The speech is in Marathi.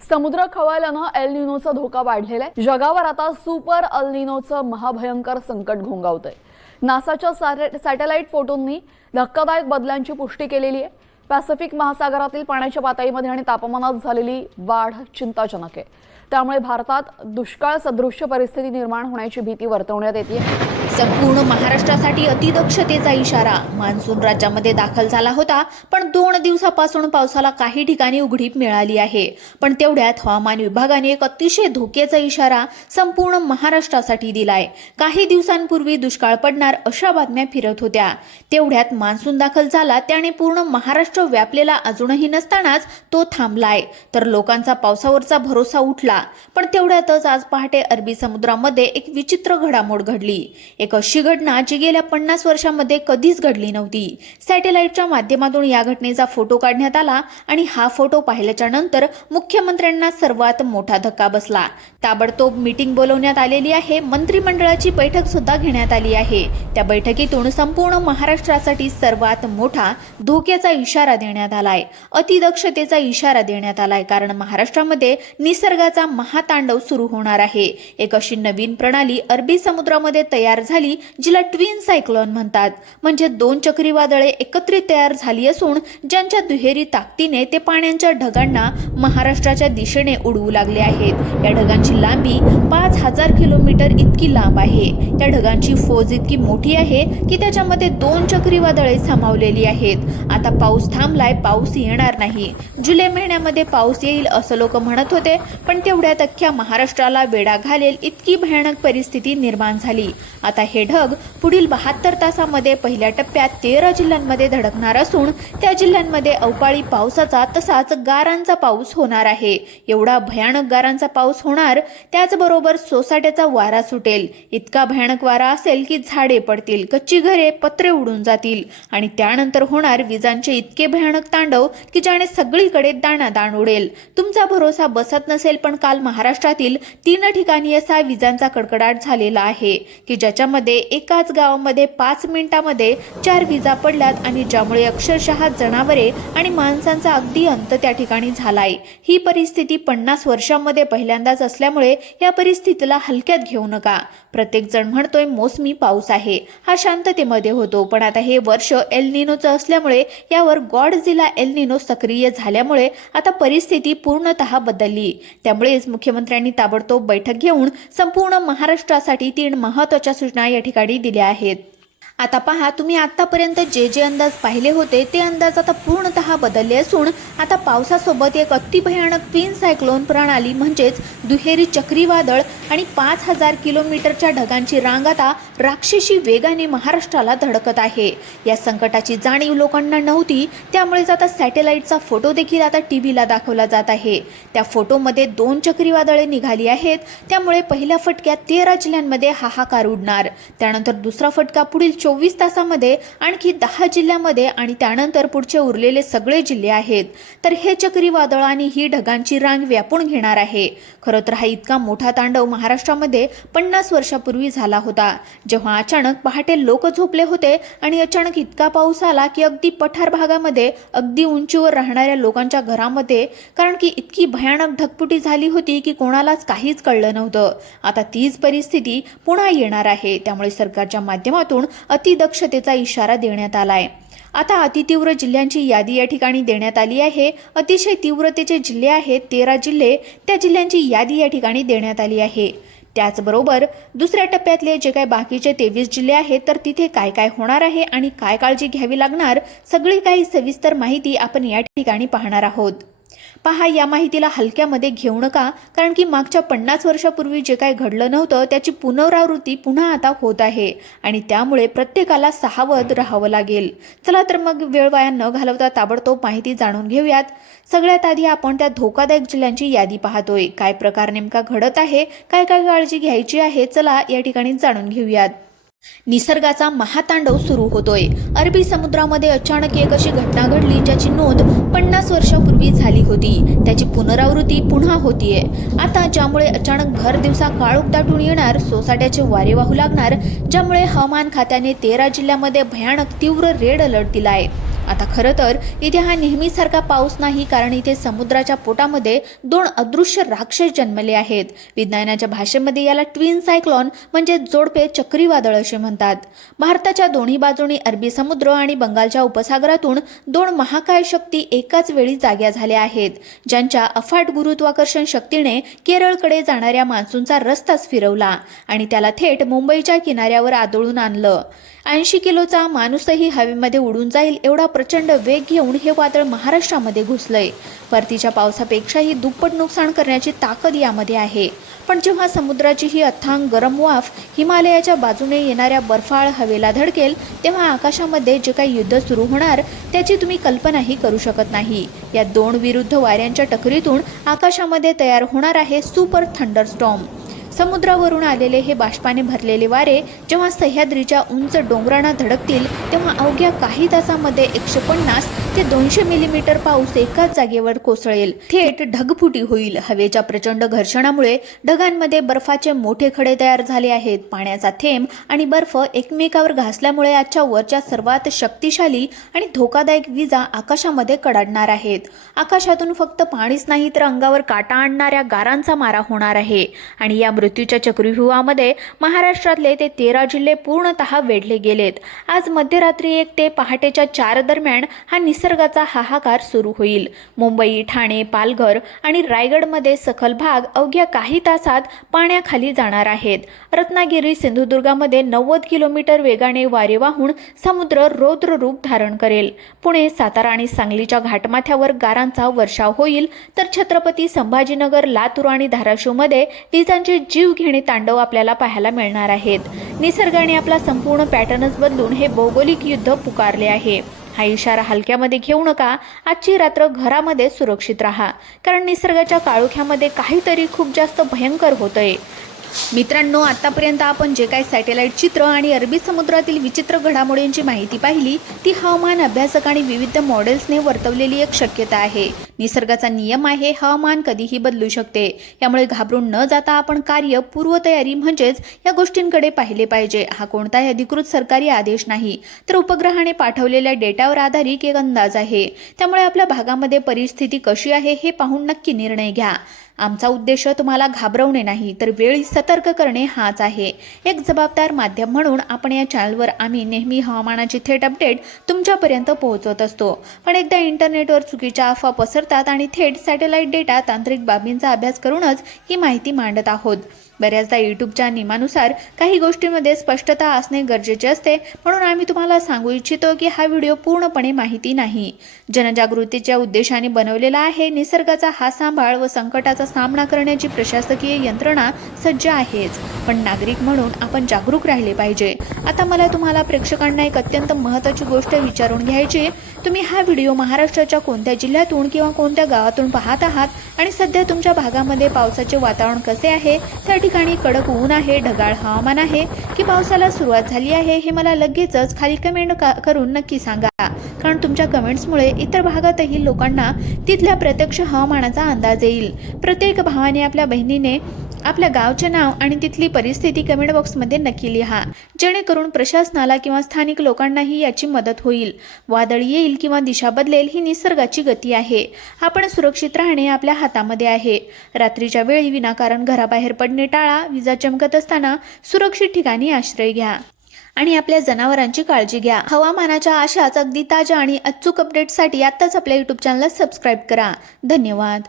समुद्र खवळल्यानं एल निनोचा धोका वाढलेला आहे। जगावर आता सुपर एल निनोचं महाभयंकर संकट घोंगावतंय। नासाच्या सॅटेलाइट फोटोंनी धक्कादायक बदलांची पुष्टी केलेली आहे। पॅसिफिक महासागरातील पाण्याच्या पातळीमध्ये आणि तापमानात झालेली वाढ चिंताजनक आहे। त्यामुळे भारतात दुष्काळ सदृश्य परिस्थिती निर्माण होण्याची भीती वर्तवण्यात येते। संपूर्ण महाराष्ट्रासाठी अतिदक्षतेचा इशारा। मान्सून राज्यामध्ये दाखल झाला होता, पण 2 दिवसापासून पावसाला काही ठिकाणी उघडीप मिळाली आहे। पण तेवढ्यात हवामान विभागाने एक अतिशय धोक्याचा इशारा संपूर्ण महाराष्ट्रासाठी दिलाय। काही दिवसांपूर्वी दुष्काळ पडणार अशा बातम्या फिरत होत्या। तेवढ्यात मान्सून दाखल झाला, त्याने पूर्ण महाराष्ट्र व्यापलेला अजूनही नसतानाच तो थांबलाय, तर लोकांचा पावसावरचा भरोसा उठला। पण तेवढ्यातच आज पहाटे अरबी समुद्रामध्ये एक विचित्र घडामोड घडली। एक अशी घटना जी गेल्या 50 वर्षांमध्ये कधीच घडली नव्हती। सॅटेलाइटच्या माध्यमातून या घटनेचा फोटो काढण्यात आला आणि हा फोटो पाहिल्याच्या नंतर मुख्यमंत्र्यांना सर्वात मोठा धक्का बसला। ताबडतोब मीटिंग बोलवण्यात आलेली आहे। मंत्रिमंडळाची बैठक सुद्धा घेण्यात आली आहे। त्या बैठकीतून संपूर्ण महाराष्ट्रासाठी सर्वात मोठा धोक्याचा इशारा देण्यात आलाय, अतिदक्षतेचा इशारा देण्यात आलाय। कारण महाराष्ट्रामध्ये निसर्गाचा महातांडव सुरू होणार आहे। एक अशी नवीन प्रणाली अरबी समुद्रामध्ये तयार झाली, जिला ट्विन सायक्लोन म्हणतात। म्हणजे 2 चक्रीवादळे एकत्रित तयार झाली असून ज्यांच्या दुहेरी ताकदीने ते पाण्याच्या ढगांना महाराष्ट्राच्या दिशेने उडवू लागले आहेत। या ढगांची लांबी 5000 किलोमीटर इतकी लांब आहे। त्या ढगांची फौज इतकी मोठी आहे की त्याच्यामध्ये 2 चक्रीवादळे सामावलेली आहेत। आता पाऊस थांबलाय, पाऊस येणार नाही। जुलै महिन्यामध्ये पाऊस येईल असं लोक म्हणत होते, पण तेवढ्यात अख्ख्या महाराष्ट्राला वेढा घालेल इतकी भयानक परिस्थिती निर्माण झाली। आता हे ढग पुढील 72 तासामध्ये पहिल्या टप्प्यात 13 जिल्ह्यांमध्ये धडकणार असून त्या जिल्ह्यांमध्ये अवकाळी पावसाचा तसाच गारांचा पाऊस होणार आहे। एवढा भयानक गारांचा पाऊस होणार, त्याचबरोबर सोसाट्याचा वारा सुटेल। इतका भयानक वारा असेल की झाडे पडतील, कच्ची घरे, पत्रे उडून जातील आणि त्यानंतर होणार विजांचे इतके भयानक तांडव की ज्याने सगळीकडे दाणादाण उडेल। तुमचा भरोसा बसत नसेल, पण काल महाराष्ट्रातील 3 ठिकाणी असा विजांचा कडकडाट झालेला आहे की ज्याच्यामध्ये एकाच गावामध्ये 5 मिनिटांमध्ये 4 विजा पडल्यात आणि ज्यामुळे अक्षरशः जनावरे आणि माणसांचा अगदी अंत त्या ठिकाणी झालाय। ही परिस्थिती 50 वर्षांमध्ये पहिल्यांदाच असल्यामुळे या परिस्थितीला हलक्यात घेऊ नका। प्रत्येक जण म्हणतोय मोसमी पाऊस आहे, हा शांततेमध्ये होतो, पण आता हे वर्ष एल निनोचं असल्यामुळे यावर गॉडझिला एल निनो सक्रिय झाल्यामुळे आता परिस्थिती पूर्णतः बदलली। त्यामुळेच मुख्यमंत्र्यांनी ताबडतोब बैठक घेऊन संपूर्ण महाराष्ट्रासाठी 3 महत्त्वाच्या सूचना या ठिकाणी दिल्या आहेत। आता पहा, तुम्ही आतापर्यंत जे अंदाज पाहिले होते ते अंदाज आता पूर्णतः बदलले असून आता पावसासोबत एक अतिभयानक ट्विन सायक्लोन प्रणाली म्हणजेच दुहेरी चक्रीवादळ आणि 5000 किलोमीटरच्या ढगांची रांग आता राक्षसी वेगाने महाराष्ट्राला धडकत आहे। या संकटाची जाणीव लोकांना नव्हती, त्यामुळेच आता सॅटेलाइटचा फोटो देखील आता टीव्हीला दाखवला जात आहे। त्या फोटोमध्ये 2 चक्रीवादळे निघाली आहेत, त्यामुळे पहिल्या फटक्यात 13 जिल्ह्यांमध्ये हाहाकार उडणार। त्यानंतर दुसरा फटका पुढील 24 तासामध्ये आणखी 10 जिल्ह्यांमध्ये आणि त्यानंतर पुढचे उरलेले सगळे जिल्हे आहेत। तर हे चक्रीवादळ आणि ही ढगांची रांग व्यापून घेणार आहे। खरं तर हा इतका मोठा तांडव महाराष्ट्रामध्ये 50 वर्षापूर्वी झाला होता, जेव्हा अचानक पहाटे लोक झोपले होते आणि अचानक इतका पाऊस आला की अगदी पठार भागामध्ये, अगदी उंचीवर राहणाऱ्या लोकांच्या घरामध्ये, कारण की इतकी भयानक ढगफुटी झाली होती की कोणालाच काहीच कळलं नव्हतं। आता तीच परिस्थिती पुन्हा येणार आहे, त्यामुळे सरकारच्या माध्यमातून अतिदक्षतेचा इशारा देण्यात आलाय। आता अतितीव्र जिल्ह्यांची यादी या ठिकाणी देण्यात आली आहे। अतिशय तीव्रतेचे जिल्हे आहेत 13 जिल्हे, त्या जिल्ह्यांची यादी या ठिकाणी देण्यात आली आहे। त्याचबरोबर दुसऱ्या टप्प्यातले जे काही बाकीचे 23 जिल्हे आहेत, तर तिथे काय काय होणार आहे आणि काय काळजी घ्यावी लागणार, सगळी काही सविस्तर माहिती आपण या ठिकाणी पाहणार आहोत। पहा, या माहितीला हलक्यामध्ये घेऊ नका, कारण की मागच्या 50 वर्षापूर्वी जे काही घडलं नव्हतं त्याची पुनरावृत्ती पुन्हा आता होत आहे आणि त्यामुळे प्रत्येकाला सावध राहावं लागेल। चला तर मग वेळ वाया न घालवता ताबडतोब माहिती जाणून घेऊयात। सगळ्यात आधी आपण त्या धोकादायक जिल्ह्यांची यादी पाहतोय। काय प्रकार नेमका घडत आहे, काय काय काळजी घ्यायची आहे, चला या ठिकाणी जाणून घेऊयात। निसर्गाचा महातांडव सुरू होतोय। अरबी समुद्रामध्ये अचानक एक अशी घटना घडली ज्याची नोंद 50 वर्षापूर्वी झाली होती, त्याची पुनरावृत्ती पुन्हा होतीये। आता ज्यामुळे अचानक भर दिवसा काळोख दाटून येणार, सोसाट्याचे वारे वाहू लागणार, ज्यामुळे हवामान खात्याने 13 जिल्ह्यांमध्ये भयानक तीव्र रेड अलर्ट दिलाय। आता खरं तर इथे हा नेहमीसारखा पाऊस नाही, कारण इथे समुद्राच्या पोटामध्ये 2 अदृश्य राक्षस जन्मले आहेत. विज्ञानाच्या भाषेमध्ये याला ट्विन सायक्लॉन म्हणजे जोडपे चक्रीवादळ असे म्हणतात. भारताच्या दोन्ही बाजूनी अरबी समुद्र आणि बंगालच्या उपसागरातून 2 महाकाय शक्ती एकाच वेळी जाग्या झाल्या आहेत, ज्यांच्या अफाट गुरुत्वाकर्षण शक्तीने केरळकडे जाणाऱ्या मान्सूनचा रस्ताच फिरवला आणि त्याला थेट मुंबईच्या किनाऱ्यावर आदळून आणलं. 80 किलोचा माणूसही हवेमध्ये उडून जाईल एवढा प्रचंड वेग घेऊन हे वादळ महाराष्ट्रामध्ये घुसलंय. परतीच्या पावसापेक्षाही दुप्पट नुकसान करण्याची ताकद यामध्ये आहे. पण जेव्हा समुद्राची ही अथांग गरम वाफ हिमालयाच्या बाजूने येणाऱ्या बर्फाळ हवेला धडकेल, तेव्हा आकाशामध्ये जे काही युद्ध सुरू होणार त्याची तुम्ही कल्पनाही करू शकत नाही. या 2 विरुद्ध वाऱ्यांच्या टकरीतून आकाशामध्ये तयार होणार आहे सुपर थंडरस्टॉर्म. समुद्रावरून आलेले हे बाष्पाने भरलेले वारे जेव्हा सह्याद्रीच्या उंच डोंगरांना धडकतील, तेव्हा अवघ्या काही तासांमध्ये 150 ते 200 मिलीमीटर पाऊस एकाच जागेवर कोसळेल. थेट ढगफुटी होईल. हवेच्या प्रचंड घर्षणामुळे ढगांमध्ये बर्फाचे मोठे खडे तयार झाले आहेत. पाण्याचा थेंब आणि बर्फ एकमेकावर घासल्यामुळे आजच्या वरच्या सर्वात शक्तिशाली आणि धोकादायक विजा आकाशामध्ये कडाडणार आहेत. आकाशातून फक्त पाणीच नाही तर अंगावर काटा आणणाऱ्या गारांचा मारा होणार आहे. आणि या मृत्यूच्या चक्रीव्यूहामध्ये महाराष्ट्रातले ते 13 जिल्हे पूर्णतः वेढले गेलेत. आज मध्यरात्री 1 ते पहाटेच्या 4 दरम्यान हा निसर्गाचा हाहाकार सुरू होईल. मुंबई, ठाणे, पालघर आणि रायगडमध्ये सखल भाग अवघ्या काही तासात पाण्याखाली जाणार आहेत. रत्नागिरी, सिंधुदुर्गामध्ये 90 किलोमीटर वेगाने वारे वाहून समुद्र रौद्र रूप धारण करेल. पुणे, सातारा आणि सांगलीच्या घाटमाथ्यावर गारांचा वर्षाव होईल, तर छत्रपती संभाजीनगर, लातूर आणि धाराशिवमध्ये विजांचे जीवघेणे तांडव आपल्याला पाहायला मिळणार आहेत. निसर्गाने आपला संपूर्ण पॅटर्नच बदलून हे भौगोलिक युद्ध पुकारले आहे. हा इशारा हलक्यामध्ये घेऊ नका. आजची रात्र घरामध्ये सुरक्षित राहा, कारण निसर्गाच्या काळोख्यामध्ये काहीतरी खूप जास्त भयंकर होतंय. मित्रांनो, आतापर्यंत आपण जे काही सॅटेलाइट चित्र आणि अरबी समुद्रातील विचित्र घडामोडींची माहिती पाहिली, ती हवामान अभ्यासक आणि विविध मॉडेल्सने वर्तवलेली एक शक्यता आहे. निसर्गाचा नियम आहे, हवामान कधीही बदलू शकते. यामुळे घाबरून न जाता आपण कार्य, पूर्वतयारी म्हणजेच या गोष्टींकडे पाहिले पाहिजे. हा कोणताही अधिकृत सरकारी आदेश नाही, तर उपग्रहाने पाठवलेल्या डेटावर आधारित एक अंदाज आहे. त्यामुळे आपल्या भागामध्ये परिस्थिती कशी आहे हे पाहून नक्की निर्णय घ्या. आमचा उद्देश तुम्हाला घाबरवणे नाही, तर वेळी सतर्क करणे हाच आहे. एक जबाबदार माध्यम म्हणून आपण या चॅनलवर आम्ही नेहमी हवामानाची थेट अपडेट तुमच्यापर्यंत पोहोचवत असतो. पण एकदा इंटरनेटवर चुकीच्या अफवा पसरतात आणि थेट सॅटेलाइट डेटा, तांत्रिक बाबींचा अभ्यास करूनच ही माहिती मांडत आहोत. बऱ्याचदा यूट्यूबच्या नियमानुसार काही गोष्टींमध्ये स्पष्टता असणे गरजेचे असते, म्हणून आम्ही तुम्हाला सांगू इच्छितो की हा व्हिडिओ पूर्णपणे माहिती नाही, जनजागृतीच्या उद्देशाने बनवलेला आहे. निसर्गाचा हा सांभाळ व संकटाचा सामना करण्याची प्रशासकीय यंत्रणा सज्ज आहेच, पण नागरिक म्हणून आपण जागरूक राहिले पाहिजे. आता मला तुम्हाला प्रेक्षकांना एक अत्यंत महत्त्वाची गोष्ट विचारून घ्यायची. तुम्ही हा व्हिडिओ महाराष्ट्राच्या कोणत्या जिल्ह्यातून किंवा कोणत्या गावातून पाहत आहात आणि सध्या तुमच्या भागामध्ये पावसाचे वातावरण कसे आहे? त्या ठिकाणी कडक ऊन आहे, ढगाळ हवामान आहे की पावसाला सुरुवात झाली आहे? हे मला लगेचच खाली कमेंट करून नक्की सांगा, कारण तुमच्या कमेंट्समुळे इतर भागातही लोकांना तिथल्या प्रत्यक्ष हवामानाचा अंदाज येईल. प्रत्येक भावाने, आपल्या बहिणीने आपल्या गावचे नाव आणि तिथली परिस्थिती कमेंट बॉक्समध्ये नक्की लिहा, जेणेकरून प्रशासनाला किंवा स्थानिक लोकांनाही याची मदत होईल. वादळ येईल किंवा दिशा बदलेल ही निसर्गाची गती आहे. आपण सुरक्षित राहणे आपल्या हातामध्ये आहे. रात्रीच्या वेळी विनाकारण घराबाहेर पडणे टाळा. विजा चमकत असताना सुरक्षित ठिकाणी आश्रय घ्या आणि आपल्या जनावरांची काळजी घ्या. हवामानाच्या अशाच अगदी ताज्या आणि अचूक अपडेटसाठी आत्ताच आपल्या यूट्यूब चॅनलला सबस्क्राईब करा. धन्यवाद.